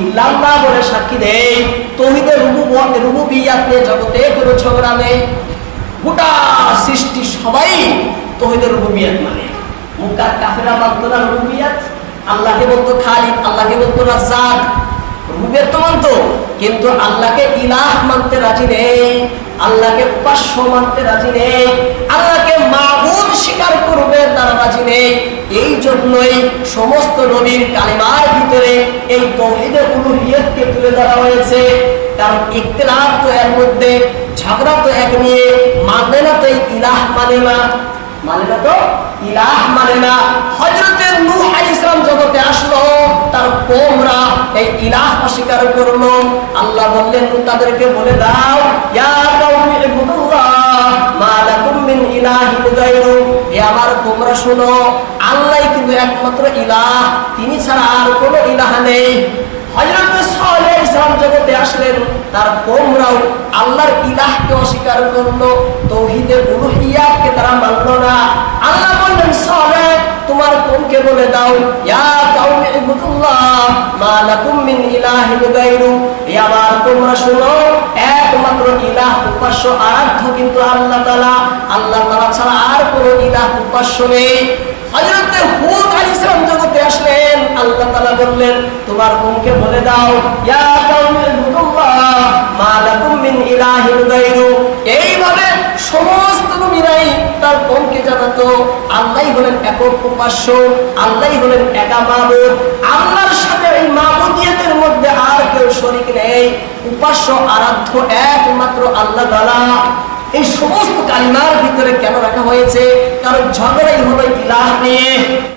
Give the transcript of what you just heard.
ইল্লাল্লাহ বলে সাক্ষী রুবুবিয়াত রুবুবিয়াত নিয়ে জগতে কোনো ঝগড়া নেই। গোটা সৃষ্টি সবাই তৌহিদের রুবুবিয়াত মানে। কাফেরা না রুবুবিয়াত? আল্লাহকে বলতো আল্লাহকে বলতো তো মানতো, কিন্তু আল্লাহকে ইলাহ মানতে রাজি নেই। আল্লাহকে উপাস্য মানতে রাজি নেই। আল্লাহকে মাবুদ স্বীকার করবে তারা রাজি নেই। এই জন্যই সমস্ত নবীর কালিমার ভিতরে এই তৌহিদে উলুহিয়তকে তুলে ধরা হয়েছে। কারণ ইখতিলাফ তো এর মধ্যে, ঝগড়া তো এক নিয়ে মানে না তো ইলাহ মানে না। তো ইলাহ মানে না। হজরতের নূহ আলাইহিস সালাম জগতে আসলো, তার কোমরা এই ইলাহ অস্বীকার করল। আল্লাহ বললেন, তাদেরকে বলে দাও তোমরা শোনো আল্লাহই কিন্তু একমাত্র ইলাহ, তিনি ছাড়া আর কোনো ইলাহ নেই। আল্লাহ বলে দাও, ইয়া মা তোমরা শোনো, একমাত্র ইলাহ, উপাস্য, আরাধ্য কিন্তু আল্লাহ আল্লাহ আল্লাহ এইভাবে সমস্ত নবীরাই তার কোমকে জানাতো, আল্লাহই হলেন একক উপাস্য, আল্লাহই হলেন একা মাবুদ, আল্লাহর সাথে এই মাবুদিয়তের মধ্যে আর কেউ শরীক নেই। উপাস্য আরাধ্য একমাত্র আল্লাহ তাআলা। এই সমস্ত কালিমার ভিতরে কেন রাখা হয়েছে? কারণ ঝগড়াই হলো ইলাহ নিয়ে।